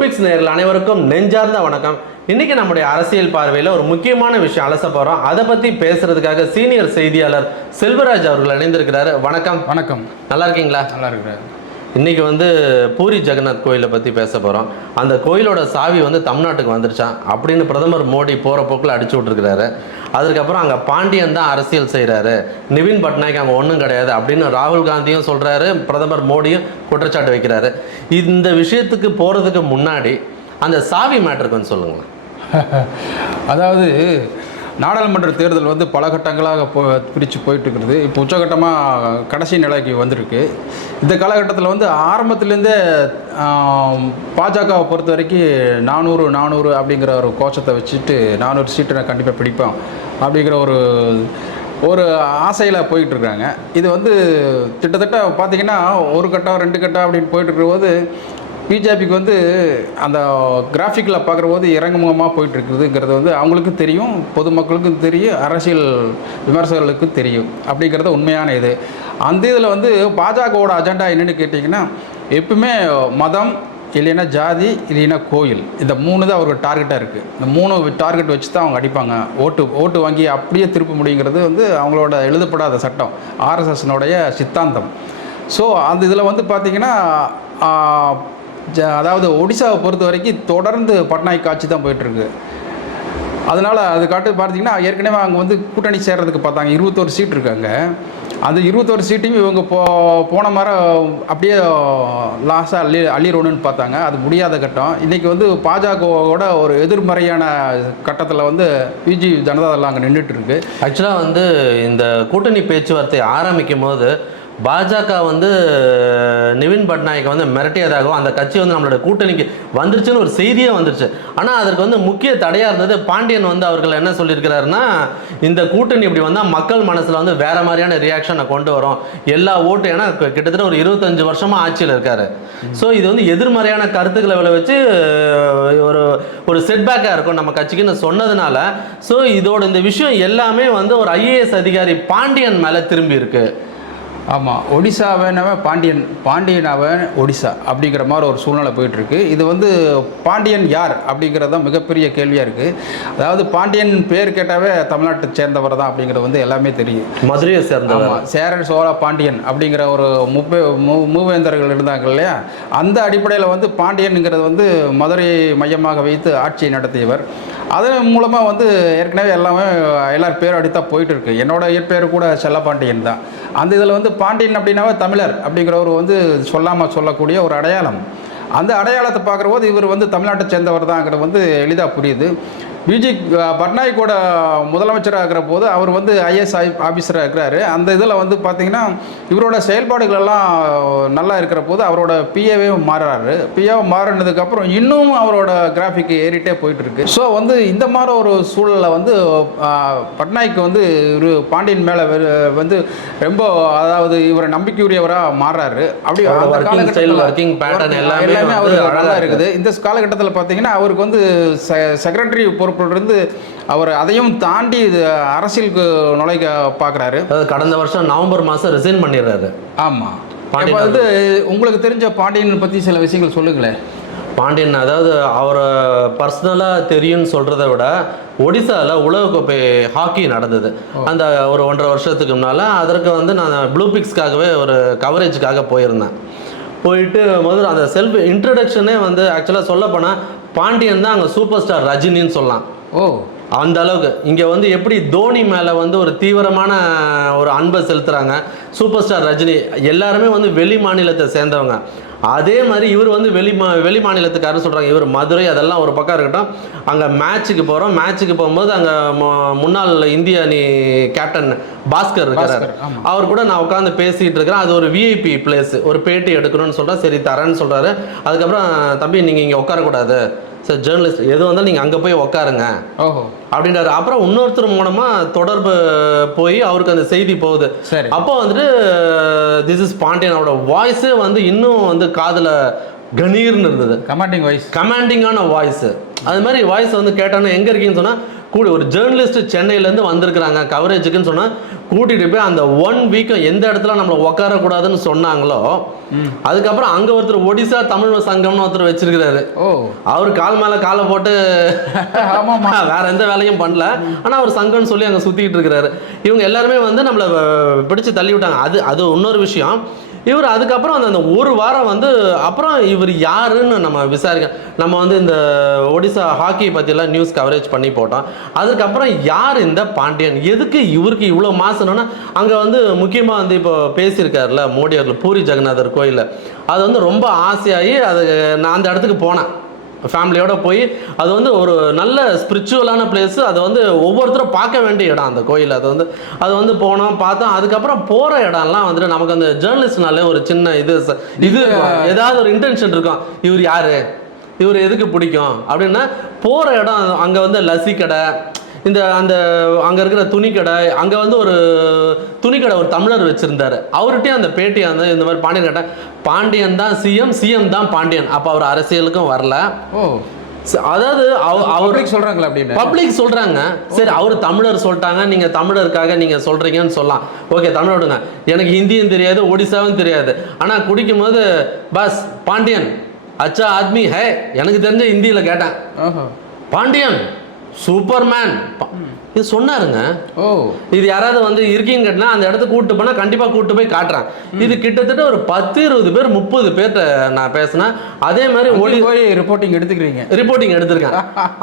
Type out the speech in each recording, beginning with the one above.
ப்ளூபிக்ஸ் நேரில் அனைவருக்கும் நெஞ்சார்ந்த வணக்கம். இன்னைக்கு நம்முடைய அரசியல் பார்வையில் ஒரு முக்கியமான விஷயம் அலச போகிறோம் அதை பற்றி பேசுறதுக்காக சீனியர் செய்தியாளர் செல்வராஜ் அவர்கள் இணைந்திருக்கிறாரு. வணக்கம். வணக்கம். நல்லா இருக்கீங்களா? நல்லா இருக்கிறார். இன்றைக்கி வந்து பூரி ஜெகநாத் கோயிலை பற்றி பேச போகிறோம் அந்த கோயிலோட சாவி வந்து தமிழ்நாட்டுக்கு வந்துருச்சான் அப்படின்னு பிரதமர் மோடி போகிற போக்கில் அடிச்சு விட்ருக்கிறாரு அதுக்கப்புறம் அங்கே பாண்டியன் தான் அரசியல் செய்கிறாரு நிவின் பட்நாயக் அங்கே ஒன்றும் கிடையாது அப்படின்னு ராகுல் காந்தியும் சொல்கிறாரு பிரதமர் மோடியும் குற்றச்சாட்டு வைக்கிறாரு. இந்த விஷயத்துக்கு போகிறதுக்கு முன்னாடி அந்த சாவி மேட்டருக்கு வந்து சொல்லுங்களேன். அதாவது நாடாளுமன்ற தேர்தல் வந்து பல கட்டங்களாக போ பிரித்து போயிட்டு இருக்குது இப்போ உச்சகட்டமாக கடைசி நிலைக்கு வந்திருக்கு. இந்த காலகட்டத்தில் வந்து ஆரம்பத்துலேருந்தே பாஜகவை பொறுத்த வரைக்கும் நானூறு நானூறு அப்படிங்கிற ஒரு கோஷத்தை வச்சுட்டு நானூறு சீட்டை நான் கண்டிப்பாக பிடிப்போம் அப்படிங்கிற ஒரு ஒரு ஆசையில் போயிட்டுருக்காங்க இது வந்து கிட்டத்தட்ட பார்த்திங்கன்னா ஒரு கட்டம் ரெண்டு கட்டம் அப்படின்னு போயிட்டு இருக்கும்போது பிஜேபிக்கு வந்து அந்த கிராஃபிக்கில் பார்க்குற போது இறங்குமுகமாக போயிட்டுருக்குதுங்கிறது வந்து அவங்களுக்கும் தெரியும் பொதுமக்களுக்கும் தெரியும் அரசியல் விமர்சகர்களுக்கும் தெரியும். அப்படிங்கிறது உண்மையான இது. அந்த இதில் வந்து பாஜகவோட அஜெண்டா என்னென்னு கேட்டிங்கன்னா எப்பவுமே மதம் இல்லைன்னா ஜாதி இல்லைன்னா கோயில் இந்த மூணு தான் அவருக்கு டார்கெட்டாக இருக்குது இந்த மூணு டார்கெட் வச்சு தான் அவங்க அடிப்பாங்க. ஓட்டு ஓட்டு வாங்கி அப்படியே திருப்ப முடியுங்கிறது வந்து அவங்களோட எழுதப்படாத சட்டம் ஆர்எஸ்எஸ்னுடைய சித்தாந்தம். ஸோ அந்த இதில் வந்து பார்த்திங்கன்னா அதாவது ஒடிசாவை பொறுத்த வரைக்கும் தொடர்ந்து பட்நாயக் காட்சி தான் போயிட்டுருக்கு. அதனால் அது காட்டு பார்த்தீங்கன்னா ஏற்கனவே அங்கே வந்து கூட்டணி சேர்றதுக்கு பார்த்தாங்க. இருபத்தோரு சீட் இருக்காங்க அந்த இருபத்தோரு சீட்டையும் இவங்க போ போன மாதிரி அப்படியே லாஸ்ட்டாக அள்ளி அள்ளிடணும்னு பார்த்தாங்க. அது முடியாத கட்டம். இன்றைக்கி வந்து பாஜகவோட ஒரு எதிர்மறையான கட்டத்தில் வந்து பிஜி ஜனதாதெல்லாம் அங்கே நின்றுட்டு இருக்கு. ஆக்சுவலாக வந்து இந்த கூட்டணி பேச்சுவார்த்தை ஆரம்பிக்கும் போது பாஜக வந்து நிவின் பட்நாயக் வந்து மிரட்டியதாகவும் அந்த கட்சி வந்து நம்மளோட கூட்டணிக்கு வந்துருச்சுன்னு ஒரு செய்தியே வந்துருச்சு. ஆனால் அதற்கு வந்து முக்கிய தடையாக இருந்தது பாண்டியன் வந்து அவர்கள் என்ன சொல்லியிருக்கிறாருன்னா இந்த கூட்டணி இப்படி வந்தால் மக்கள் மனசில் வந்து வேறு மாதிரியான ரியாக்ஷனை கொண்டு வரும். எல்லா ஓட்டு ஏன்னா கிட்டத்தட்ட ஒரு இருபத்தஞ்சு வருஷமாக ஆட்சியில் இருக்காரு. ஸோ இது வந்து எதிர்மறையான கருத்துக்களை விளை வச்சு ஒரு ஒரு செட்பேக்காக இருக்கும் நம்ம கட்சிக்குன்னு சொன்னதுனால. ஸோ இதோட இந்த விஷயம் எல்லாமே வந்து ஒரு ஐஏஎஸ் அதிகாரி பாண்டியன் மேலே திரும்பி இருக்குது ஆமாம் ஒடிசாவனவன் பாண்டியன் பாண்டியனவன் ஒடிசா அப்படிங்கிற மாதிரி ஒரு சூழ்நிலை போயிட்டுருக்கு. இது வந்து பாண்டியன் யார் அப்படிங்கிறது தான் மிகப்பெரிய கேள்வியாக இருக்குது அதாவது பாண்டியன் பேர் கேட்டாவே தமிழ்நாட்டை சேர்ந்தவர் தான் அப்படிங்கிறது வந்து எல்லாமே தெரியும். மதுரையை சேர்ந்தவர். ஆமாம் சேரன் சோழ பாண்டியன் அப்படிங்கிற ஒரு முப்பே மூ மூவேந்தர்கள் இருந்தாங்க இல்லையா? அந்த அடிப்படையில் வந்து பாண்டியனுங்கிறது வந்து மதுரையை மையமாக வைத்து ஆட்சியை நடத்தியவர். அதன் மூலமாக வந்து ஏற்கனவே எல்லாமே எல்லார் பேர் அடித்தான் போயிட்டு இருக்கு என்னோட இயற்பெயர் கூட செல்லப்பாண்டியன் தான். அந்த இதில் வந்து பாண்டியன் அப்படின்னாவே தமிழர் அப்படிங்கிறவர் வந்து சொல்லாமல் சொல்லக்கூடிய ஒரு அடையாளம். அந்த அடையாளத்தை பார்க்குற போது இவர் வந்து தமிழ்நாட்டை சேர்ந்தவர் தாங்கிறது வந்து எளிதாக புரியுது. பிஜி பட்நாயக்கோட முதலமைச்சராக இருக்கிற போது அவர் வந்து ஐஎஸ் ஆஃபீஸராக இருக்கிறாரு. அந்த இதில் வந்து பார்த்தீங்கன்னா இவரோட செயல்பாடுகள் எல்லாம் நல்லா இருக்கிற போது அவரோட பிஏவே மாறுறாரு. பிஏவை மாறினதுக்கப்புறம் இன்னும் அவரோட கிராஃபிக் ஏறிட்டே போயிட்டு இருக்கு ஸோ வந்து இந்த மாதிரி ஒரு சூழலில் வந்து பட்நாயக் வந்து ஒரு பாண்டியன் மேலே வந்து ரொம்ப அதாவது இவர் நம்பிக்கையுரியவராக மாறுறாரு. அப்படி அந்த காலகட்டத்தில் எல்லாமே எல்லாமே வந்து அவருக்கு அழகா நல்லா இருக்கு. இருக்குது. இந்த காலகட்டத்தில் பார்த்தீங்கன்னா அவருக்கு வந்து செக்ரட்டரி பொறுப்பிலிருந்து அவர் அதையும் தாண்டி இது அரசியலுக்கு நுழைக்க பார்க்குறாரு. அதாவது கடந்த வருஷம் நவம்பர் மாதம் ரிசைன் பண்ணிடுறாரு. ஆமாம் பாண்டியன் இப்போ வந்து உங்களுக்கு தெரிஞ்ச பாண்டியன் பற்றி சில விஷயங்கள் சொல்லுங்களேன். பாண்டியன் அதாவது அவரை பர்சனலாக தெரியும்னு சொல்கிறத விட ஒடிசாவில் உலகக்கோப்பை ஹாக்கி நடந்தது. அந்த ஒரு ஒன்றரை வருஷத்துக்கு முன்னால் அதற்கு வந்து நான் ப்ளூ பிக்ஸ்க்காகவே ஒரு கவரேஜுக்காக போயிருந்தேன். போயிட்டு முதல்ல அந்த செல்ஃப் இன்ட்ரடக்ஷனே வந்து ஆக்சுவலாக சொல்லப்போனால் பாண்டியன் தான் அங்கே சூப்பர் ஸ்டார் ரஜினின்னு சொல்லலாம். ஓ. அந்த அளவுக்கு. இங்கே வந்து எப்படி தோனி மேலே வந்து ஒரு தீவிரமான ஒரு அன்பை செலுத்துகிறாங்க சூப்பர் ஸ்டார் ரஜினி எல்லாருமே வந்து வெளி மாநிலத்தை சேர்ந்தவங்க. அதே மாதிரி இவர் வந்து வெளி மா வெளி மாநிலத்துக்காரர் சொல்கிறாங்க இவர் மதுரை அதெல்லாம் ஒரு பக்கம் இருக்கட்டும். அங்கே மேட்ச்சுக்கு போகிறோம் மேட்ச்சுக்கு போகும்போது அங்கே முன்னாள் இந்திய அணி கேப்டன் பாஸ்கர் இருக்கிறார். அவர் கூட நான் உட்காந்து பேசிகிட்டு இருக்கிறேன். அது ஒரு விஐபி பிளேஸ் ஒரு பேட்டி எடுக்கணும்னு சொல்கிறேன் சரி தரேன்னு சொல்கிறாரு அதுக்கப்புறம் தம்பி நீங்கள் இங்கே உட்காரக்கூடாது. சார் ஜேர்னலிஸ்ட் எது வந்தாலும் நீங்கள் அங்கே போய் உட்காருங்க ஓஹோ. அப்படின்றாரு. அப்புறம் இன்னொருத்தர் மூலமா தொடர்பு போய் அவருக்கு அந்த செய்தி போகுது. சரி. அப்போ வந்துட்டு திஸ் இஸ் பாண்டியன் அவரோட வாய்ஸே வந்து இன்னும் வந்து காதுல கணீர்னு இருந்தது. கமாண்டிங் வைஸ் கமாண்டிங்கான வாய்ஸ் அது மாதிரி வாய்ஸ் வந்து கேட்டோன்னா எங்கே இருக்கீங்கன்னு சொன்னால் கூட ஒரு ஜேர்னலிஸ்ட் சென்னையிலேருந்து வந்திருக்கிறாங்க கவரேஜுக்குன்னு சொன்னால் கூட்டிட்டு போய் அந்த ஒன் வீக்கும் எந்த இடத்துல நம்மள உட்காரக்கூடாதுன்னு சொன்னாங்களோ அதுக்கப்புறம் அங்க ஒருத்தர் ஒடிசா தமிழ் சங்கம்னு ஒருத்தர் வச்சிருக்கிறாரு. ஓ. அவர் கால் மேல காலை போட்டு வேற எந்த வேலையும் பண்ணல. ஆனா அவர் சங்கம்னு சொல்லி அங்க சுத்திட்டு இருக்கிறாரு. இவங்க எல்லாருமே வந்து நம்மள பிடிச்சு தள்ளி விட்டாங்க. அது அது இன்னொரு விஷயம். இவர் அதுக்கப்புறம் அந்த அந்த ஒரு வாரம் வந்து அப்புறம் இவர் யாருன்னு நம்ம விசாரிக்க நம்ம வந்து இந்த ஒடிசா ஹாக்கி பற்றிலாம் நியூஸ் கவரேஜ் பண்ணி போட்டோம். அதுக்கப்புறம் யார் இந்த பாண்டியன்? எதுக்கு இவருக்கு இவ்வளோ மாசணும்னா அங்கே வந்து முக்கியமாக வந்து இப்போ பேசியிருக்காருல மோடி அவர்கள் பூரி ஜெகநாதர் கோயிலில். அது வந்து ரொம்ப ஆசையாகி அது நான் அந்த இடத்துக்கு போனேன். ஃபேமிலியோட போய் அது வந்து ஒரு நல்ல ஸ்பிரிச்சுவலான பிளேஸ் அது வந்து ஒவ்வொருத்தரும் பார்க்க வேண்டிய இடம் அந்த கோயில் அது வந்து அது வந்து போனோம் பார்த்தோம். அதுக்கப்புறம் போகிற இடம்லாம் வந்துட்டு நமக்கு அந்த ஜேர்னலிஸ்ட்னாலே ஒரு சின்ன இது இது. ஏதாவது ஒரு இன்டென்ஷன் இருக்கும். இவர் யாரு? இவர் எதுக்கு பிடிக்கும்? அப்படின்னா போகிற இடம் அங்கே வந்து லசி கடை இந்த அந்த அங்கே இருக்கிற துணிக்கடை அங்கே வந்து ஒரு துணிக்கடை ஒரு தமிழர் வச்சுருந்தாரு. அவர்கிட்டயும் அந்த பேட்டி வந்து இந்த மாதிரி பாண்டியன் கேட்டேன் பாண்டியன் தான் சிஎம் சிஎம் தான் பாண்டியன். அப்போ அவர் அரசியலுக்கும் வரல. ஓ. அதாவது அவ- அவர் சொல்றாங்களா அப்படின்னு. பப்ளிக் சொல்றாங்க. சரி அவர் தமிழர் சொல்லிட்டாங்க நீங்க தமிழருக்காக நீங்க சொல்றீங்கன்னு சொல்லலாம். ஓகே தமிழ் விடுங்க. எனக்கு ஹிந்தியும் தெரியாது ஒடிசாவும் தெரியாது. ஆனா குடிக்கும் போது பஸ் பாண்டியன் அச்சா ஆத்மி ஹே. எனக்கு தெரிஞ்ச ஹிந்தியில கேட்டேன். பாண்டியன் சூப்பர்மேன். இது சொன்னாருங்க. ஓ. இது யாராவது வந்து இருக்கீங்கன்னு கேட்டினா அந்த இடத்துக்கு கூட்டு போனா கண்டிப்பா கூட்டு போய் காட்டுறேன். இது கிட்டத்தட்ட ஒரு பத்து இருபது பேர் முப்பது பேர்கிட்ட நான் பேசினேன். அதே மாதிரி ஒளி போய் ரிப்போர்ட்டிங் எடுத்துக்கிறீங்க. ரிப்போர்ட்டிங் எடுத்திருக்கேன்.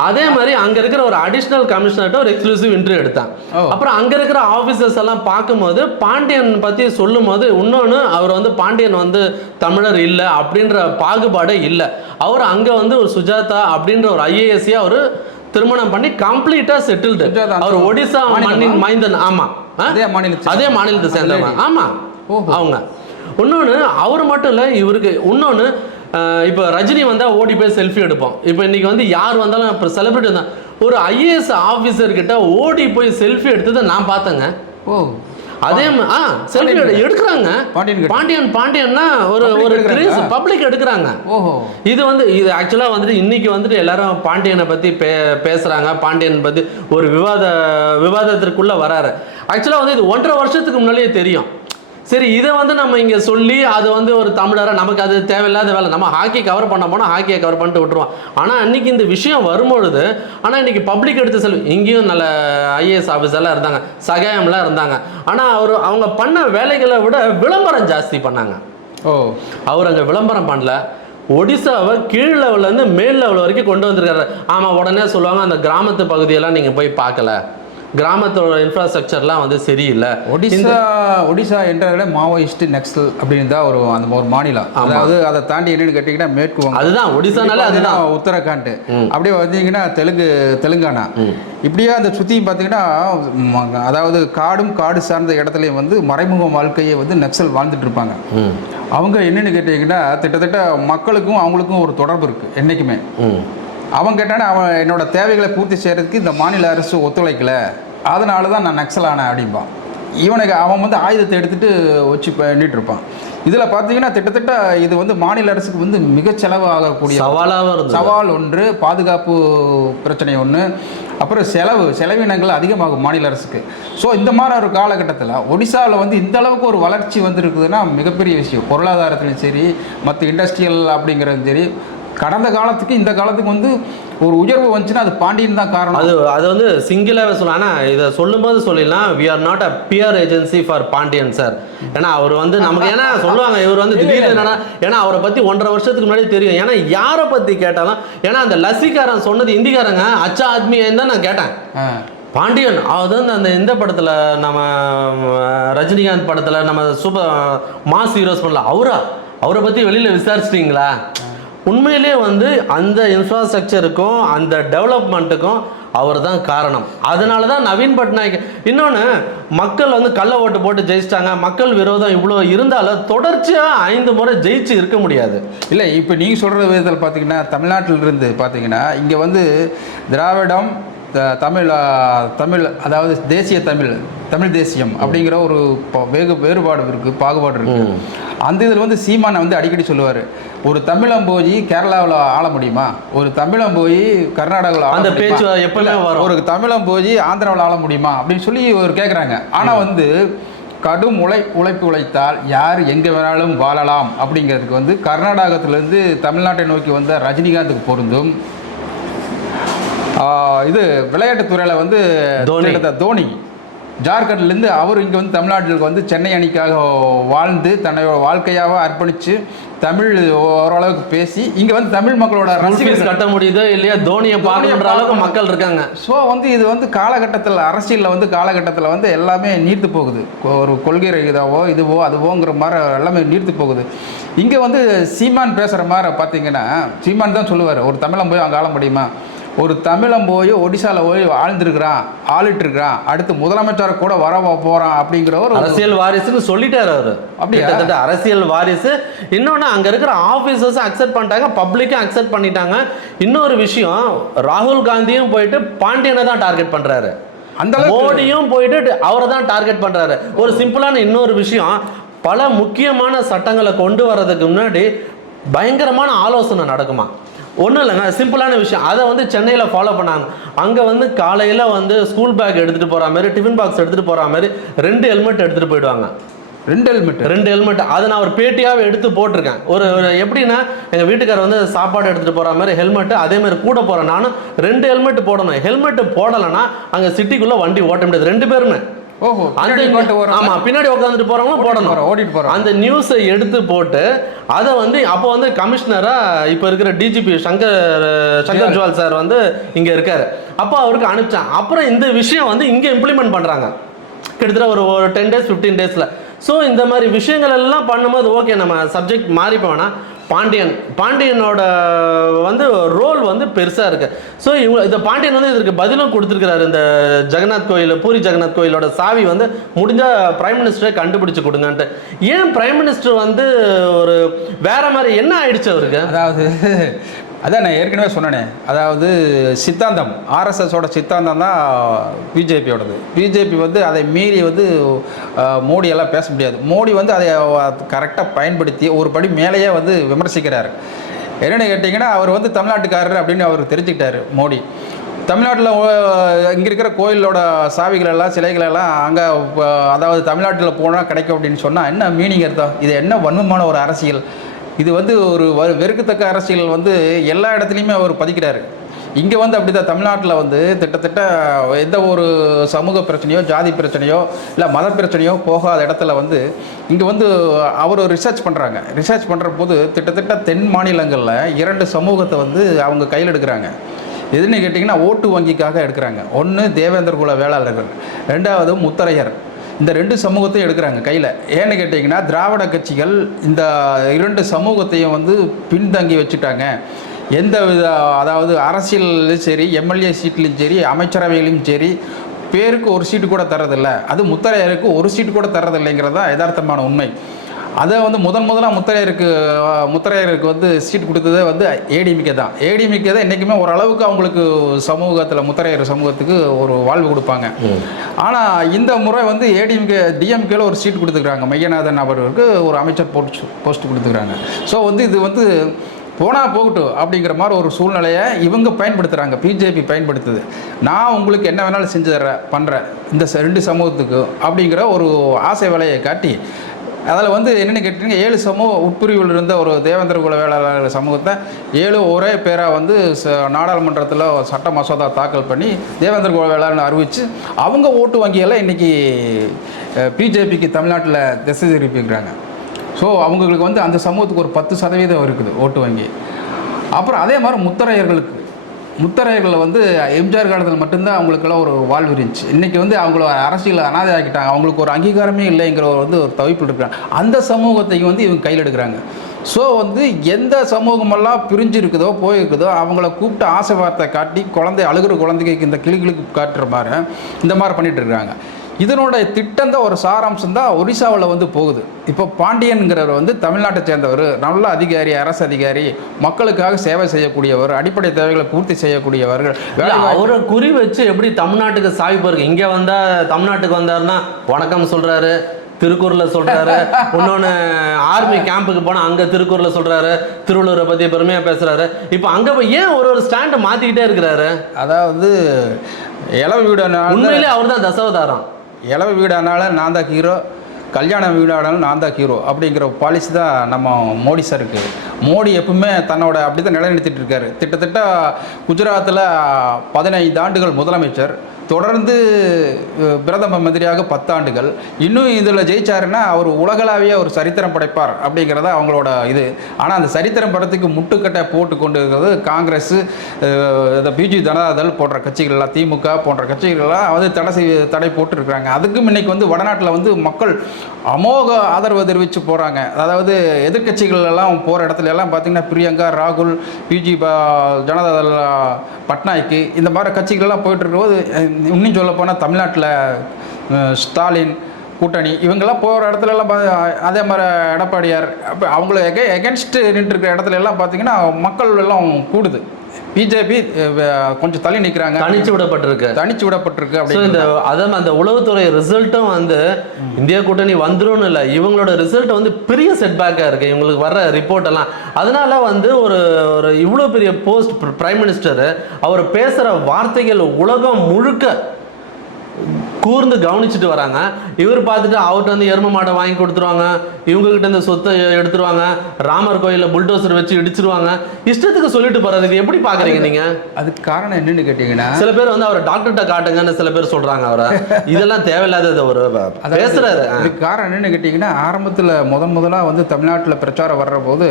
அதே மாதிரி அங்க இருக்கிற ஒரு அடிஷனல் கமிஷனர்கிட்ட ஒரு எக்ஸ்க்ளூசிவ் இன்டர்வியூ எடுத்தேன். அப்புறம் அங்க இருக்கிற ஆபீசர்ஸ் எல்லாம் பார்க்கும்போது பாண்டியன் பத்தி சொல்லும்போது இன்னொன்னு அவர் வந்து பாண்டியன் வந்து தமிழர் இல்ல அப்படின்ற பாகுபாடே இல்ல. அவர் அங்க வந்து ஒரு சுஜாதா அப்படின்ற ஒரு ஐஏஎஸ்சி அவர் திருமணம் பண்ணி கம்ப்ளீட்டா செட்டில்டு அவர் ஒடிசா? மண்ணின் மைந்தன் ஆமா? அதே மாநிலத்தை அதே மாநிலத்தை சேர்ந்தவங்க ஆமா. அவங்க. இன்னொன்று அவர் மட்டும் இல்லை இவருக்கு இன்னொன்று இப்போ ரஜினி வந்தால் ஓடி போய் செல்ஃபி எடுப்போம். இப்போ இன்னைக்கு வந்து யார் வந்தாலும் இப்போ செலிபிரிட்டி தான் ஒரு ஐஏஎஸ் ஆஃபீஸர் கிட்ட ஓடி போய் செல்ஃபி எடுத்ததை நான் பார்த்தேங்க. ஓ. அதே ஆ செல்ஃபி எடுக்கிறாங்க. பாண்டியன். பாண்டியன் பாண்டியன்னா ஒரு ஒரு. கிரேஸ் பப்ளிக் எடுக்கிறாங்க. ஓஹோ. இது வந்து இது ஆக்சுவலாக வந்துட்டு இன்னைக்கு வந்துட்டு எல்லாரும் பாண்டியனை பற்றி பே பேசுகிறாங்க பாண்டியன் பற்றி ஒரு விவாத விவாதத்திற்குள்ளே வராரு. ஆக்சுவலாக வந்து இது ஒன்றரை வருஷத்துக்கு முன்னாடியே தெரியும். சரி இதை வந்து நம்ம இங்கே சொல்லி அது வந்து ஒரு தமிழரை நமக்கு அது தேவையில்லாத வேலை. நம்ம ஹாக்கி கவர் பண்ண போனால் ஹாக்கியை கவர் பண்ணிட்டு விட்டுருவோம். ஆனால் அன்னைக்கு இந்த விஷயம் வரும்பொழுது ஆனால் இன்னைக்கு பப்ளிக் எடுத்து செல்வி இங்கேயும் நல்ல ஐஏஎஸ் ஆஃபீஸர்லாம் இருந்தாங்க. சகாயம்லாம் இருந்தாங்க. ஆனால் அவர் அவங்க பண்ண வேலைகளை விட விளம்பரம் ஜாஸ்தி பண்ணாங்க. ஓ. அவர் அங்கே விளம்பரம் பண்ணல. ஒடிசாவை கீழ் லெவல்லேருந்து மேல் லெவல் வரைக்கும் கொண்டு வந்திருக்காரு. ஆமாம் உடனே சொல்லுவாங்க அந்த கிராமத்து பகுதியெல்லாம் நீங்கள் போய் பார்க்கல. கிராமத்தோட இன்ஃப்ராஸ்ட்ரக்சர்லாம் வந்து சரியில்லை. ஒடிசா ஒடிசா என்றாலே மாவோயிஸ்ட் நெக்ஸல் அப்படின்னு தான் ஒரு அந்த ஒரு மாநிலம். அதாவது அதை தாண்டி என்னன்னு கேட்டிங்கன்னா மேற்கு அதுதான் ஒடிசானாலே அதுதான். உத்தரகாண்ட். அப்படியே வந்தீங்கன்னா தெலுங்கு தெலுங்கானா. இப்படியே அந்த சுற்றியும் பார்த்தீங்கன்னா அதாவது காடும் காடு சார்ந்த இடத்துலையும் வந்து மறைமுக வாழ்க்கையை வந்து நக்சல் வாழ்ந்துட்டு இருப்பாங்க. அவங்க என்னன்னு கேட்டிங்கன்னா கிட்டத்தட்ட மக்களுக்கும் அவங்களுக்கும் ஒரு தொடர்பு இருக்குது என்றைக்குமே அவன் கேட்டானே அவன் என்னோட தேவைகளை பூர்த்தி செய்கிறதுக்கு இந்த மாநில அரசு ஒத்துழைக்கல. அதனால தான் நான் நக்சல் ஆனேன் அப்படிம்பான். இவனுக்கு அவன் வந்து ஆயுதத்தை எடுத்துட்டு வச்சு பண்ணிட்டு இருப்பான். இதில் பார்த்தீங்கன்னா கிட்டத்தட்ட இது வந்து மாநில அரசுக்கு வந்து மிக செலவு ஆகக்கூடிய சவாலாகவும் இருந்தது. சவால் ஒன்று பாதுகாப்பு பிரச்சனை ஒன்று அப்புறம் செலவு செலவினங்கள் அதிகமாகும் மாநில அரசுக்கு. ஸோ இந்த மாதிரி ஒரு காலகட்டத்தில் ஒடிசாவில் வந்து இந்த அளவுக்கு ஒரு வளர்ச்சி வந்திருக்குதுன்னா மிகப்பெரிய விஷயம். பொருளாதாரத்துலையும் சரி மற்ற இண்டஸ்ட்ரியல் அப்படிங்கிறதும் சரி கடந்த காலத்துக்கு இந்த காலத்துக்கு வந்து ஒரு உயர்வு வந்துச்சுன்னா அது பாண்டியன் தான் காரணம். அது அது வந்து சிங்கிளாகவே சொல்லலாம் ஆனால் இதை சொல்லும்போது சொல்லிடலாம் we are not a peer agency for Pandian sir ஏன்னா அவர் வந்து நமக்கு ஏன்னா சொல்லுவாங்க இவர் வந்து திடீர்னு என்னன்னா ஏன்னா அவரை பற்றி ஒன்றரை வருஷத்துக்கு முன்னாடி தெரியும். ஏன்னா யாரை பற்றி கேட்டாலும் ஏன்னா அந்த லசிக்காரன் சொன்னது இந்திக்காரங்க அச்சா ஆத்மியன்னு தான் நான் கேட்டேன். பாண்டியன் அது வந்து அந்த இந்த படத்தில் நம்ம ரஜினிகாந்த் படத்தில் நம்ம சூப்பர் மாஸ் ஹீரோஸ் பண்ணல அவரா? அவரை பற்றி வெளியில் விசாரிச்சிட்டிங்களா? உண்மையிலே வந்து அந்த இன்ஃப்ராஸ்ட்ரக்சருக்கும் அந்த டெவலப்மெண்ட்டுக்கும் அவர் தான் காரணம். அதனால தான் நவீன் பட்நாயக் இன்னொன்று மக்கள் வந்து கள்ள ஓட்டு போட்டு ஜெயிச்சிட்டாங்க. மக்கள் விரோதம் இவ்வளோ இருந்தாலும் தொடர்ச்சியாக ஐந்து முறை ஜெயிச்சு இருக்க முடியாது. இல்லை இப்போ நீங்கள் சொல்கிற விதத்தில் பார்த்தீங்கன்னா தமிழ்நாட்டிலிருந்து பார்த்தீங்கன்னா இங்கே வந்து திராவிடம் த- தமிழ் தமிழ் அதாவது தேசிய தமிழ் தமிழ் தேசியம் அப்படிங்கிற ஒரு வேகு வேறுபாடு இருக்குது பாகுபாடு இருக்குது அந்த இதில் வந்து சீமானை வந்து அடிக்கடி சொல்லுவார். ஒரு தமிழன் போய் கேரளாவில் ஆள முடியுமா? ஒரு தமிழன் போய் கர்நாடகாவில் அந்த? பேச்சு எப்பவுமே இல்ல, வரும். ஒரு தமிழன் போய் ஆந்திராவில் ஆள முடியுமா? அப்படின்னு சொல்லி ஒரு கேட்குறாங்க ஆனால் வந்து கடும் உழை உழைப்பு உழைத்தால் யார் எங்கே வேணாலும் வாழலாம் அப்படிங்கிறதுக்கு வந்து கர்நாடகத்திலேருந்து தமிழ்நாட்டை நோக்கி வந்த ரஜினிகாந்துக்கு பொருந்தும். இது விளையாட்டுத் துறையில் வந்து தோனி. ஜார்க்கண்ட்லேருந்து அவர் இங்கே வந்து தமிழ்நாட்டுக்கு வந்து சென்னை அணிக்காக வாழ்ந்து தன்னையோட வாழ்க்கையாக அர்ப்பணித்து தமிழ் ஓரளவுக்கு பேசி இங்கே வந்து தமிழ் மக்களோட ரசிகர்கள் கட்ட முடியுதோ இல்லையா தோனியை பார்க்கணுன்ற அளவுக்கு மக்கள் இருக்காங்க. ஸோ வந்து இது வந்து காலகட்டத்தில் அரசியலில் வந்து காலகட்டத்தில் வந்து எல்லாமே நீர்த்து போகுது. ஒரு கொள்கை இதாவோ இதுவோ அதுவோங்கிற மாதிரி எல்லாமே நீர்த்து போகுது. இங்கே வந்து சீமான் பேசுகிற மாதிரி பார்த்தீங்கன்னா சீமான் தான் சொல்லுவார் ஒரு தமிழன் போய் அங்கே ஆள முடியுமா? ஒரு தமிழன் போய் ஒடிசாவில் போய் ஆழ்ந்துருக்கிறான் ஆளிட்டு இருக்கிறான் அடுத்து முதலமைச்சரை கூட வர போகிறான் அப்படிங்கிற ஒரு அரசியல் வாரிசுன்னு சொல்லிட்டாரு அவரு. அப்படியா? கிட்டத்தட்ட அரசியல் வாரிசு. இன்னொன்னு அங்க இருக்கிற ஆபீசர்ஸ் அக்செப்ட் பண்ணிட்டாங்க பப்ளிக்கும் அக்செப்ட் பண்ணிட்டாங்க. இன்னொரு விஷயம் ராகுல் காந்தியும் போயிட்டு பாண்டியனை தான் டார்கெட் பண்றாரு. அந்த மோடியும் போயிட்டு அவரை தான் டார்கெட் பண்றாரு. ஒரு சிம்பிளான இன்னொரு விஷயம் பல முக்கியமான சட்டங்களை கொண்டு வர்றதுக்கு முன்னாடி பயங்கரமான ஆலோசனை நடக்குமா? ஒன்றும் இல்லைங்க சிம்பிளான விஷயம். அதை வந்து சென்னையில் ஃபாலோ பண்ணாங்க. அங்கே வந்து காலையில் வந்து ஸ்கூல் பேக் எடுத்துகிட்டு போகிற மாதிரி டிஃபன் பாக்ஸ் எடுத்துகிட்டு போகிற மாதிரி ரெண்டு ஹெல்மெட் எடுத்துகிட்டு போயிடுவாங்க. ரெண்டு ஹெல்மெட் ரெண்டு ஹெல்மெட் அதை நான் ஒரு பேட்டியாவே எடுத்து போட்டிருக்கேன். ஒரு எப்படின்னா எங்கள் வீட்டுக்காரர் வந்து சாப்பாடு எடுத்துகிட்டு போகிற மாதிரி ஹெல்மெட் அதே மாதிரி கூட போகிறேன் நானும் ரெண்டு ஹெல்மெட் போடணும். ஹெல்மெட் போடலைன்னா அங்கே சிட்டிக்குள்ளே வண்டி ஓட்ட முடியாது. ரெண்டு பேருமே. ஓஹோ அந்த பின்னாடி கொண்டு வரோம். ஆமா பின்னாடி உட்காந்துட்டு போறவங்களும் போடணும். ஓடிட்டு போகிறோம் அந்த நியூஸை எடுத்து போட்டு அதை வந்து அப்போ வந்து கமிஷனரா இப்போ இருக்கிற டிஜிபி சங்கர் சங்கர் ஜுவால். சார் வந்து இங்க இருக்காரு. அப்போ அவருக்கு அனுப்பிச்சான். அப்புறம் இந்த விஷயம் வந்து இங்க இம்ப்ளிமெண்ட் பண்றாங்க. கிட்டத்தட்ட ஒரு ஒரு டென் டேஸ் ஃபிஃப்டீன் டேஸில் ஸோ இந்த மாதிரி விஷயங்கள் எல்லாம் பண்ணும்போது ஓகே நம்ம சப்ஜெக்ட் மாறி போனா பாண்டியன் பாண்டியனோட வந்து ரோல் வந்து பெருசாக இருக்கு. ஸோ இவங்க இந்த பாண்டியன் வந்து இதற்கு பதிலும் கொடுத்துருக்கிறாரு. இந்த ஜெகநாத் கோயில் பூரி ஜெகநாத் கோயிலோட சாவி வந்து முடிஞ்சால் பிரைம் மினிஸ்டரே கண்டுபிடிச்சு கொடுங்கன்ட்டு. ஏன் பிரைம் மினிஸ்டர் வந்து ஒரு வேற மாதிரி என்ன ஆயிடுச்சு அவருக்கு? அதாவது அதான் நான் ஏற்கனவே சொன்னேனே. அதாவது சித்தாந்தம் ஆர்எஸ்எஸோட சித்தாந்தம் தான் பிஜேபியோடது. பிஜேபி வந்து அதை மீறி வந்து மோடியெல்லாம் பேச முடியாது. மோடி வந்து அதை கரெக்டாக பயன்படுத்தி ஒரு படி மேலேயே வந்து விமர்சிக்கிறார். என்னென்னு கேட்டிங்கன்னா அவர் வந்து தமிழ்நாட்டுக்காரர் அப்படின்னு அவர் தெரிஞ்சுக்கிட்டார் மோடி. தமிழ்நாட்டில் இங்கே இருக்கிற கோயிலோட சாவிகள் எல்லாம் அங்கே அதாவது தமிழ்நாட்டில் போனால் கிடைக்கும் அப்படின்னு சொன்னால் என்ன மீனிங் அர்த்தம் இது என்ன வன்மமான ஒரு அரசியல்? இது வந்து ஒரு வ- வெறுக்கத்தக்க அரசியல் வந்து எல்லா இடத்துலையுமே அவர் பதிக்கிறாரு. இங்கே வந்து அப்படி தான் தமிழ்நாட்டில் வந்து திட்டத்தட்ட எந்த ஒரு சமூக பிரச்சனையோ ஜாதி பிரச்சனையோ இல்லை மத பிரச்சனையோ போகாத இடத்துல வந்து இங்கே வந்து அவர் ரிசர்ச் பண்ணுறாங்க ரிசர்ச் பண்ணுற போது திட்டத்தட்ட தென் மாநிலங்களில் இரண்டு சமூகத்தை வந்து அவங்க கையில் எடுக்கிறாங்க. எதுன்னு கேட்டிங்கன்னா ஓட்டு வங்கிக்காக எடுக்கிறாங்க. ஒன்று தேவேந்திர குல வேளாளர்கள் ரெண்டாவது முத்தரையர். இந்த ரெண்டு சமூகத்தையும் எடுக்கிறாங்க கையில். ஏன்னு கேட்டிங்கன்னா திராவிட கட்சிகள் இந்த இரண்டு சமூகத்தையும் வந்து பின்தங்கி வச்சுட்டாங்க. எந்த வித அதாவது அரசியல்லையும் சரி எம்எல்ஏ சீட்லையும் சரி அமைச்சரவையிலையும் சரி பேருக்கு ஒரு சீட்டு கூட தரதில்லை அது முத்தரையருக்கு ஒரு சீட்டு கூட தரதில்லைங்கிறது தான் யதார்த்தமான உண்மை. அதை வந்து முதன் முதலாக முத்தரையருக்கு முத்தரையருக்கு வந்து சீட் கொடுத்ததே வந்து ஏடிமிக்கே தான். ஏடிமிக்கே தான் என்றைக்குமே ஓரளவுக்கு அவங்களுக்கு சமூகத்தில் முத்தரையர் சமூகத்துக்கு ஒரு வாழ்வு கொடுப்பாங்க. ஆனால் இந்த முறை வந்து ஏடிஎம்கே டிஎம்கேல ஒரு சீட் கொடுத்துருக்காங்க மையநாதன் அவருக்கு ஒரு அமைச்சர் போஸ்ட் போஸ்ட் கொடுத்துருக்காங்க ஸோ வந்து இது வந்து போனால் போகட்டும் அப்படிங்கிற மாதிரி ஒரு சூழ்நிலையை இவங்க பயன்படுத்துகிறாங்க பிஜேபி பயன்படுத்துது. நான் உங்களுக்கு என்ன வேணாலும் செஞ்சு தர்றேன் பண்ணுறேன் இந்த ரெண்டு சமூகத்துக்கு அப்படிங்கிற ஒரு ஆசை வேலையை காட்டி அதில் வந்து என்னென்னு கேட்டிங்கன்னா ஏழு சமூக உட்பிரிவில் இருந்த ஒரு தேவேந்திர குல வேளாளர் சமூகத்தை ஏழு ஒரே பேராக வந்து ச- நாடாளுமன்றத்தில் சட்ட மசோதா தாக்கல் பண்ணி தேவேந்திர குல வேளாளர்னு அறிவித்து அவங்க ஓட்டு வங்கியெல்லாம் இன்றைக்கி பிஜேபிக்கு தமிழ்நாட்டில் திசை திருப்பிக்கிறாங்க ஸோ அவங்களுக்கு வந்து அந்த சமூகத்துக்கு ஒரு பத்து சதவீதம் இருக்குது ஓட்டு வங்கி. அப்புறம் அதே மாதிரி முத்தரையர்களுக்கு. முத்தரையர்களை வந்து எம்ஜிஆர் காலத்தில் மட்டும்தான் அவங்களுக்கெல்லாம் ஒரு வாழ்வு இருந்துச்சு. இன்றைக்கி வந்து அவங்கள அரசியல் அனாதை ஆக்கிட்டாங்க. அவங்களுக்கு ஒரு அங்கீகாரமே இல்லைங்கிற ஒரு வந்து ஒரு தவிப்பில் இருக்கிறாங்க. அந்த சமூகத்தையும் வந்து இவங்க கையில் எடுக்கிறாங்க. ஸோ வந்து எந்த சமூகமெல்லாம் பிரிஞ்சிருக்குதோ போயிருக்குதோ அவங்கள கூப்பிட்டு ஆசை வார்த்தை காட்டி குழந்தை அழுகிற குழந்தைக்கு இந்த கிளிகளுக்கு காட்டுற மாதிரி இந்த மாதிரி பண்ணிகிட்டு இருக்காங்க இதனோட திட்டம் தான் ஒரு சாராம்சம் தான் ஒரிசாவில் வந்து போகுது. இப்போ பாண்டியன்கிறவர் வந்து தமிழ்நாட்டை சேர்ந்தவர் நல்ல அதிகாரி அரசு அதிகாரி மக்களுக்காக சேவை செய்யக்கூடியவர் அடிப்படை தேவைகளை பூர்த்தி செய்யக்கூடியவர்கள் அவரை குறி வச்சு எப்படி தமிழ்நாட்டுக்கு சாவி போருக்கு இங்க வந்தா தமிழ்நாட்டுக்கு வந்தாருன்னா வணக்கம் சொல்றாரு திருக்குறளை சொல்றாரு. இன்னொன்னு ஆர்மி கேம்புக்கு போனா அங்க திருக்குறளை சொல்றாரு. திருவள்ளுவரை பத்தி பெருமையா பேசுறாரு. இப்போ அங்க போய் ஏன் ஒரு ஒரு ஸ்டாண்டை மாத்திக்கிட்டே இருக்கிறாரு? அதாவது இளவு வீடானால உண்மையிலே அவர் தான் தசவதாரம். இளவு வீடானால நான் தான் ஹீரோ கல்யாண வீடானாலும் நான் தான் ஹீரோ அப்படிங்கிற பாலிசி தான் நம்ம மோடி சாருக்கு மோடி எப்பவுமே தன்னோட அப்படி தான் நிலைநிறுத்திட்டு இருக்காரு. திட்டத்தட்ட குஜராத்தில் பதினைந்து ஆண்டுகள் முதலமைச்சர். தொடர்ந்து பிரதம மந்திரியாக பத்தாண்டுகள். இன்னும் இதில் ஜெயிச்சாருன்னா அவர் உலகளாவிய ஒரு சரித்திரம் படைப்பார் அப்படிங்கிறத அவங்களோட இது. ஆனால் அந்த சரித்திரம் படத்துக்கு முட்டுக்கட்டை போட்டு கொண்டு இருக்கிறது காங்கிரஸ் இந்த பிஜு ஜனதாதள் போன்ற கட்சிகள்லாம் திமுக போன்ற கட்சிகள் எல்லாம் வந்து தடை செய் தடை போட்டுருக்குறாங்க. அதுக்கும் இன்றைக்கி வந்து வடநாட்டில் வந்து மக்கள் அமோக ஆதரவு தெரிவித்து போகிறாங்க அதாவது எதிர்க்கட்சிகள் எல்லாம் போகிற இடத்துல எல்லாம் பார்த்தீங்கன்னா பிரியங்கா ராகுல் பிஜி ஜனதாதள் பட்நாய்க்கு இந்த மாதிரி கட்சிகள் எல்லாம் போயிட்டு இருக்கும்போது இன்னும் சொல்ல போனால் தமிழ்நாட்டில் ஸ்டாலின் கூட்டணி இவங்கெல்லாம் போகிற இடத்துல எல்லாம் பா- அதே மாதிரி எடப்பாடியார் அப்போ அவங்கள எகே எகென்ஸ்ட்டு நின்றுருக்கிற இடத்துல எல்லாம் பார்த்தீங்கன்னா மக்கள் எல்லாம் கூடுது. பிஜேபி கொஞ்சம் தள்ளி நிற்கிறாங்க தனிச்சு விடப்பட்டிருக்கு. தனிச்சு விடப்பட்டிருக்கு அப்படின்னு இந்த அதான் அந்த உளவுத்துறை ரிசல்ட்டும் வந்து இந்தியா கூட்டணி வந்துரும்னு இல்லை. இவங்களோட ரிசல்ட் வந்து பெரிய செட்பேக்காக இருக்குது இவங்களுக்கு வர்ற ரிப்போர்ட் எல்லாம். அதனால வந்து ஒரு ஒரு இவ்வளோ பெரிய போஸ்ட் பிரைம் மினிஸ்டர் அவர் பேசுகிற வார்த்தைகள் உலகம் முழுக்க கூர்ந்து கவனிச்சுட்டு வராங்க. இவர் பார்த்துட்டு அவர்கிட்ட வந்து எரும மாடை வாங்கி கொடுத்துருவாங்க. இவங்க கிட்ட இருந்து சொத்தை எடுத்துருவாங்க. ராமர் கோயிலில் புல்டோசர் வச்சு இடிச்சிருவாங்க. இஷ்டத்துக்கு சொல்லிட்டு போறாரு. இது எப்படி பாக்குறீங்க நீங்க? அதுக்கு காரணம் என்னன்னு கேட்டிங்கன்னா சில பேர் வந்து அவரை டாக்டர்கிட்ட காட்டுங்கன்னு சில பேர் சொல்றாங்க அவரை. இதெல்லாம் தேவையில்லாதது ஒரு பேசுறாரு. இதுக்கு காரணம் என்னன்னு கேட்டிங்கன்னா ஆரம்பத்தில் முத முதலாக வந்து தமிழ்நாட்டில் பிரச்சாரம் வர்ற போது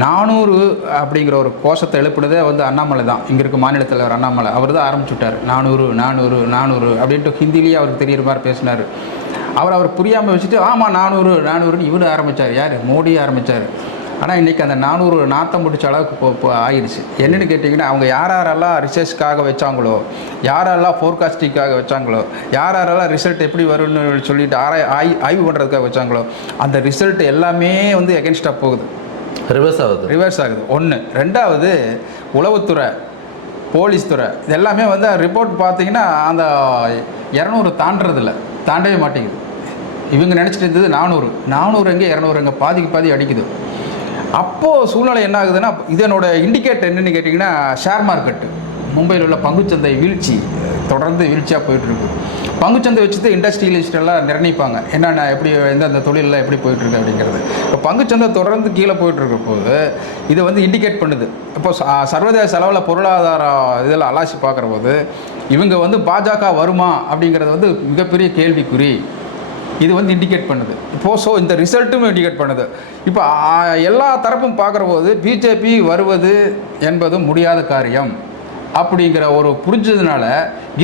நானூறு அப்படிங்கிற ஒரு கோஷத்தை எழுப்பினதே வந்து அண்ணாமலை தான். இங்கே இருக்க மாநில தலைவர் அண்ணாமலை. அவர் தான் ஆரம்பிச்சுட்டார். நானூறு நானூறு நானூறு அப்படின்ட்டு ஹிந்திலேயே அவருக்கு தெரியுற மாதிரி பேசினார். அவர் அவர் புரியாமல் வச்சுட்டு ஆமாம் நானூறு நானூறுன்னு இவர் ஆரம்பித்தார் யார்? மோடி ஆரம்பித்தார் ஆனால் இன்றைக்கி அந்த நானூறு நாத்தம் முடிச்ச அளவுக்கு இப்போ இப்போ ஆயிடுச்சு என்னென்னு கேட்டிங்கன்னா அவங்க யார் யாரெல்லாம் ரிசர்ச்க்காக வச்சாங்களோ யாரெல்லாம் ஃபோர்காஸ்டிங்காக வச்சாங்களோ யார் யாரெல்லாம் ரிசல்ட் எப்படி வரும்னு சொல்லிட்டு ஆராய் ஆய் ஆய்வு பண்ணுறதுக்காக வச்சாங்களோ அந்த ரிசல்ட் எல்லாமே வந்து எகென்ஸ்டாக போகுது. ரிவர்ஸ் ஆகுது. ரிவர்ஸ் ஆகுது. ஒன்று ரெண்டாவது உளவுத்துறை போலீஸ் துறை இது எல்லாமே வந்து ரிப்போர்ட் பார்த்தீங்கன்னா அந்த இரநூறு தாண்டறதில்ல. தாண்டவே மாட்டேங்குது. இவங்க நினச்சிட்டு இருந்தது நானூறு. நானூறு எங்கே இரநூறு எங்கே? பாதிக்கு பாதி அடிக்குது. அப்போது சூழ்நிலை என்ன ஆகுதுன்னா இதனோட இண்டிகேட்டர் என்னன்னு கேட்டிங்கன்னா ஷேர் மார்க்கெட்டு மும்பையில் உள்ள பங்குச்சந்தை வீழ்ச்சி தொடர்ந்து வீழ்ச்சியாக போயிட்டுருக்கு பங்குச்சந்தை வச்சு தான் இண்டஸ்ட்ரியலிஸ்ட் நிர்ணயிப்பாங்க. என்னென்ன எப்படி எந்த அந்த தொழிலில் எப்படி போயிட்டுருக்கு அப்படிங்கிறது. இப்போ பங்குச்சந்தை தொடர்ந்து கீழே போயிட்டுருக்க போது இது வந்து இண்டிகேட் பண்ணுது. இப்போ சர்வதேச செலவில் பொருளாதார இதில் அலாசி பார்க்குற போது இவங்க வந்து பாஜக வருமா அப்படிங்கிறது வந்து மிகப்பெரிய கேள்விக்குறி. இது வந்து இண்டிகேட் பண்ணுது. இப்போ ஸோ இந்த ரிசல்ட்டும் இண்டிகேட் பண்ணுது. இப்போ எல்லா தரப்பும் பார்க்குற போது பிஜேபி வருவது என்பது முடியாத காரியம். அப்படிங்கிற ஒரு புரிஞ்சதுனால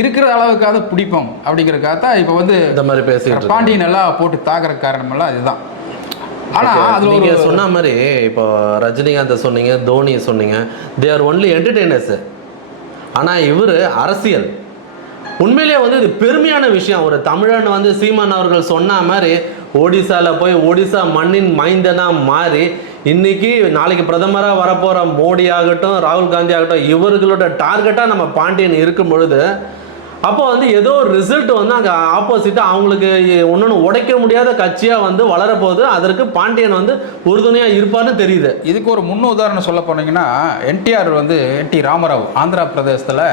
இருக்கிற அளவுக்காவது பிடிப்போம் அப்படிங்கிறக்காக தான் இப்போ வந்து இந்த மாதிரி இருக்காங்க. பாண்டியன் எல்லாம் போட்டு தாக்குற காரணமெல்லாம் இதுதான். ஆனால் அதில் நீங்க ஒரு சொன்ன மாதிரி இப்போ ரஜினிகாந்த் சொன்னீங்க தோனி சொன்னீங்க தே ஆர் ஒன்லி என்டர்டெய்னர்ஸ் ஆனா இவர் அரசியல். உண்மையிலேயே வந்து இது பெருமையான விஷயம். ஒரு தமிழன் வந்து சீமான் அவர்கள் சொன்ன மாதிரி ஒடிசால போய் ஒடிசா மண்ணின் மைந்தனா மாறி இன்னைக்கு நாளைக்கு பிரதமராக வரப்போகிற மோடி ஆகட்டும் ராகுல் காந்தி ஆகட்டும் இவர்களோட டார்கெட்டாக நம்ம பாண்டியன் இருக்கும் பொழுது அப்போ வந்து ஏதோ ஒரு ரிசல்ட் வந்து அங்கே ஆப்போசிட்டாக அவங்களுக்கு ஒன்று உடைக்க முடியாத கட்சியாக வந்து வளரப்போகுது. அதற்கு பாண்டியன் வந்து உறுதுணையாக இருப்பார்னு தெரியுது. இதுக்கு ஒரு முன் உதாரணம் சொல்ல போனீங்கன்னா என்டிஆர் வந்து என்டி ராமராவ் ஆந்திரா பிரதேசத்தில்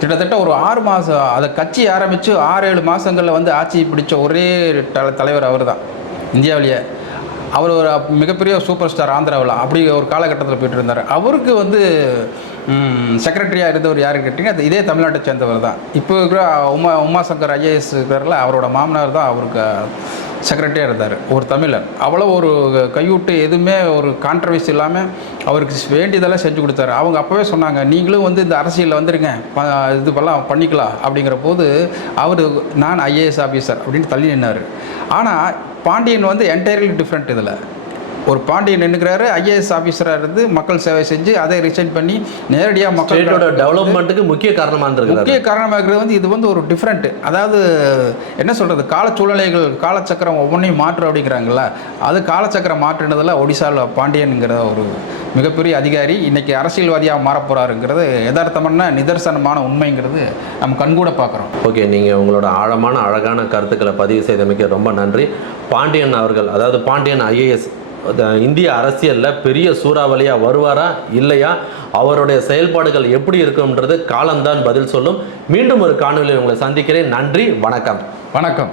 கிட்டத்தட்ட ஒரு ஆறு மாதம் அதை கட்சி ஆரம்பித்து ஆறு ஏழு மாதங்களில் வந்து ஆட்சி பிடிச்ச ஒரே த தலைவர் அவர் தான் இந்தியாவிலேயே. அவர் ஒரு மிகப்பெரிய சூப்பர் ஸ்டார் ஆந்திராவில் அப்படி ஒரு காலகட்டத்தில் போயிட்டு இருந்தார் அவருக்கு வந்து செக்ரட்டரியாக இருந்தவர் யாருன்னு கேட்டிங்கன்னா அது இதே தமிழ்நாட்டை சேர்ந்தவர் தான். இப்போ இருக்கிற உமா உமாசங்கர் ஐஏஎஸ் இருக்கிறல அவரோட மாமனார் தான் அவருக்கு செக்ரட்டரியாக இருந்தார். ஒரு தமிழர். அவ்வளோ ஒரு கையூட்டு எதுவுமே ஒரு கான்ட்ரவர்சி இல்லாமல் அவருக்கு வேண்டியதெல்லாம் செஞ்சு கொடுத்தாரு. அவங்க அப்போவே சொன்னாங்க நீங்களும் வந்து இந்த அரசியலில் வந்துருங்க. இது பண்ணலாம் பண்ணிக்கலாம். அப்படிங்கிற போது அவர் நான் ஐஏஎஸ் ஆஃபீஸர் அப்படின்னு தள்ளி நின்னார். ஆனால் பாண்டியன் வந்து என்டையர்லி டிஃப்ரெண்ட் இதில். ஒரு பாண்டியன் நின்றுக்கிறாரு ஐஏஎஸ் ஆஃபீஸராக இருந்து மக்கள் சேவை செஞ்சு அதை ரிசைன் பண்ணி நேரடியாக மக்கள் ஸ்டேட்டோட டெவலப்மெண்ட்டுக்கு முக்கிய காரணமாக இருந்திருக்கிறாரு முக்கிய காரணமாக இருக்கிறது வந்து இது வந்து ஒரு டிஃப்ரெண்ட் அதாவது என்ன சொல்கிறது காலச்சூழ்நிலைகள் காலச்சக்கரம் ஒவ்வொன்றையும் மாற்று அப்படிங்கிறாங்கல்ல அது காலச்சக்கரம் மாற்றினதில் ஒடிசாவில் பாண்டியனுங்கிற ஒரு மிகப்பெரிய அதிகாரி இன்னைக்கு அரசியல்வாதியாக மாறப்போறாருங்கிறது யதார்த்தமான நிதர்சனமான உண்மைங்கிறது நம்ம கண்கூட பார்க்குறோம். ஓகே நீங்கள் உங்களோட ஆழமான அழகான கருத்துக்களை பதிவு செய்தமைக்கு ரொம்ப நன்றி. பாண்டியன் அவர்கள் அதாவது பாண்டியன் ஐஏஎஸ் இந்திய அரசியலில் பெரிய சூறாவளியாக வருவாரா இல்லையா? அவருடைய செயல்பாடுகள் எப்படி இருக்கும்ன்றது காலம்தான் பதில் சொல்லும். மீண்டும் ஒரு காணொலியில் உங்களை சந்திக்கிறேன். நன்றி வணக்கம். வணக்கம்.